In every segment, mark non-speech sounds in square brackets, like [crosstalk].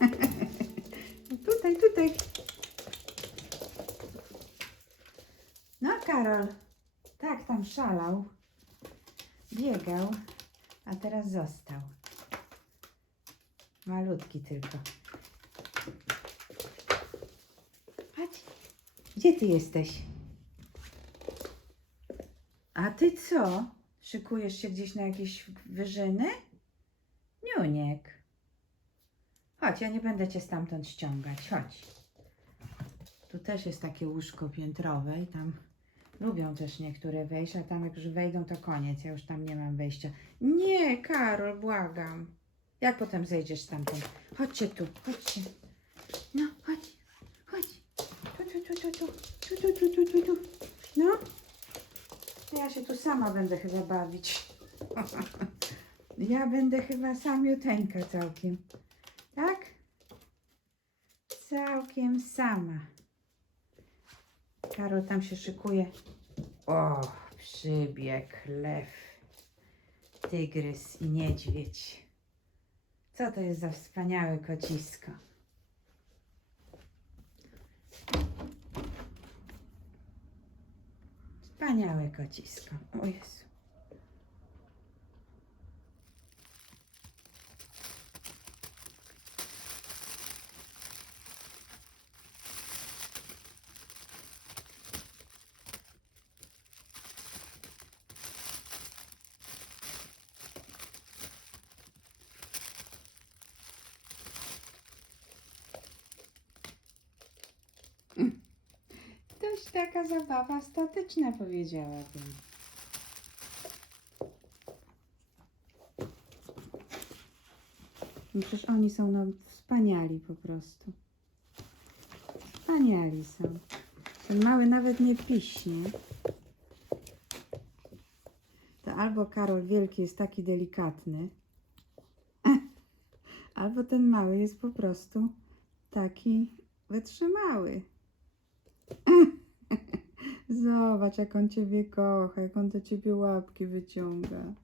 [laughs] tutaj, tutaj. No, Karol. Tak, tam szalał. Biegał, a teraz został. Malutki tylko. Chodź. Gdzie ty jesteś? A ty co? Szykujesz się gdzieś na jakieś wyżyny? Niuniek. Chodź, ja nie będę cię stamtąd ściągać. Chodź. Tu też jest takie łóżko piętrowe i tam lubią też niektóre wejść, a tam jak już wejdą, to koniec. Ja już tam nie mam wejścia. Nie, Karol, błagam. Jak potem zejdziesz stamtąd? Chodźcie tu, chodźcie. No, chodź, chodź. Tu, tu, tu, tu, tu, tu, tu, tu, tu, tu. No. Ja się tu sama będę chyba bawić. [laughs] Ja będę chyba samiuteńka całkiem. Całkiem sama. Karol tam się szykuje. O, przybieg lew, tygrys i niedźwiedź. Co to jest za wspaniałe kocisko? Wspaniałe kocisko. O Jezu. Taka zabawa statyczna, powiedziałabym. No przecież oni są no, wspaniali po prostu. Wspaniali są. Ten mały nawet nie piśnie. To albo Karol Wielki jest taki delikatny, [laughs] albo ten mały jest po prostu taki wytrzymały. Zobacz, jak on ciebie kocha, jak on do ciebie łapki wyciąga.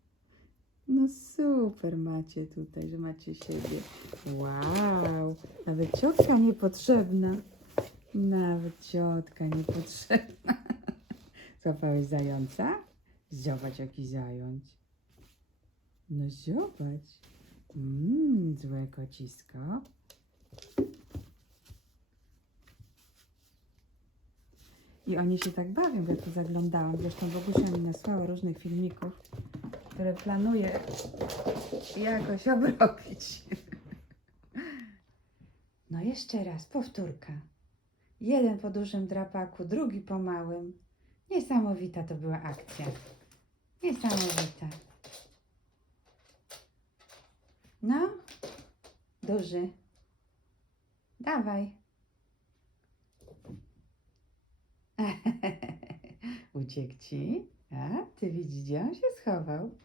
No super macie tutaj, że macie siebie. Wow, nawet ciotka niepotrzebna. Nawet ciotka niepotrzebna. [laughs] Złapałeś zająca? Zobacz, jaki zając. No zobacz. Mmm, złe kocisko. I oni się tak bawią, bo ja tu zaglądałam. Zresztą Bogusia mi nasłała różnych filmików, które planuję jakoś obrobić. [laughs] No jeszcze raz, powtórka. Jeden po dużym drapaku, drugi po małym. Niesamowita to była akcja. Niesamowita. No, duży. Dawaj. [laughs] Uciekł ci? A, ty widzisz, gdzie on się schował? [laughs]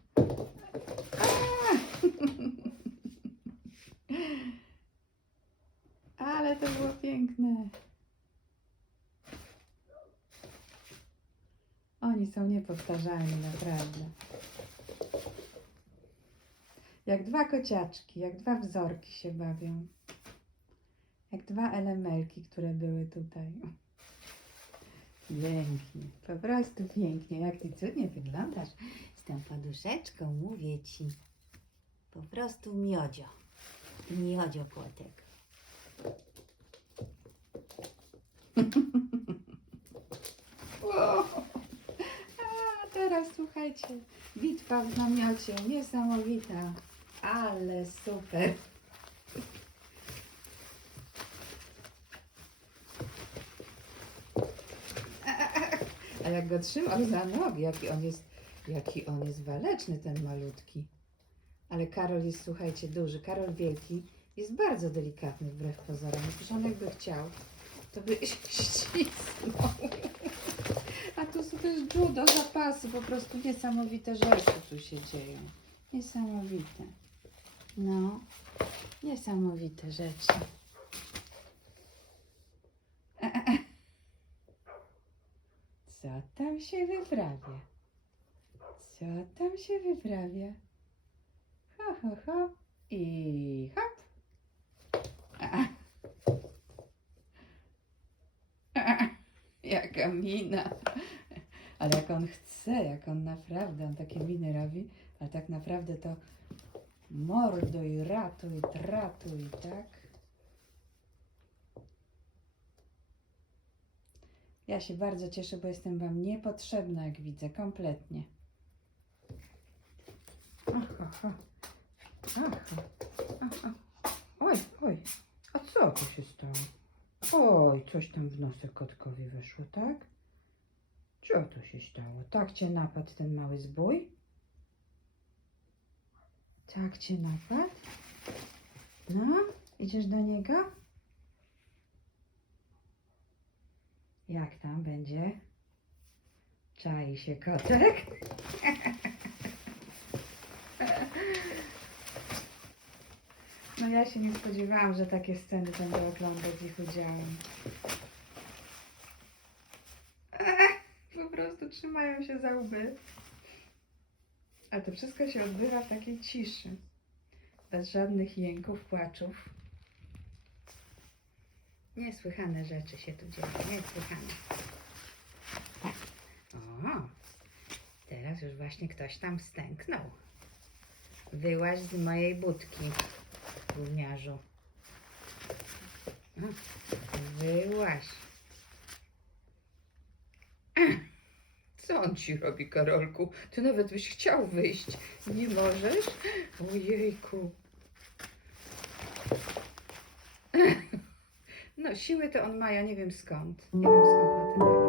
Ale to było piękne. Oni są niepowtarzalni, naprawdę. Jak dwa kociaczki, jak dwa wzorki się bawią. Jak dwa elemelki, które były tutaj. Pięknie, po prostu pięknie. Jak ty cudnie wyglądasz z tą poduszeczką, mówię ci. Po prostu miodzio. Miodzio płotek. [laughs] A teraz słuchajcie, bitwa w namiocie, niesamowita, ale super. A jak go trzymał za nogi, jaki on jest, jaki on jest waleczny, ten malutki. Ale Karol jest, słuchajcie, duży. Karol Wielki jest bardzo delikatny wbrew pozorom. Przecież on jakby chciał, to by [laughs] ścisnął. A tu są też judo, zapasy, po prostu niesamowite rzeczy tu się dzieją. Niesamowite. No, niesamowite rzeczy. Co tam się wyprawia? Co tam się wyprawia? Ho, ho, ho i hop. Jaka mina. Ale jak on chce, jak on naprawdę, on takie miny robi, ale tak naprawdę to morduj, ratuj, tratuj, tak? Ja się bardzo cieszę, bo jestem Wam niepotrzebna, jak widzę, kompletnie. Ach, ach, ach. Oj, oj, a co tu się stało? Oj, coś tam w nosek kotkowi weszło, tak? Co to się stało? Tak cię napadł ten mały zbój? Tak cię napadł? No, idziesz do niego? Jak tam będzie? Czai się kotek? No ja się nie spodziewałam, że takie sceny będę oglądać ich udziałem. [laughs] Po prostu trzymają się za łby. A to wszystko się odbywa w takiej ciszy. Bez żadnych jęków, płaczów. Niesłychane rzeczy się tu dzieją. Niesłychane. O, teraz już właśnie ktoś tam stęknął. Wyłaź z mojej budki, gówniarzu. O, Wyłaź. [clears throat] Co on ci robi, Karolku? Ty nawet byś chciał wyjść. Nie możesz? Ojejku. [clears throat] No, siły to on ma, ja nie wiem skąd. Nie wiem skąd ma tyle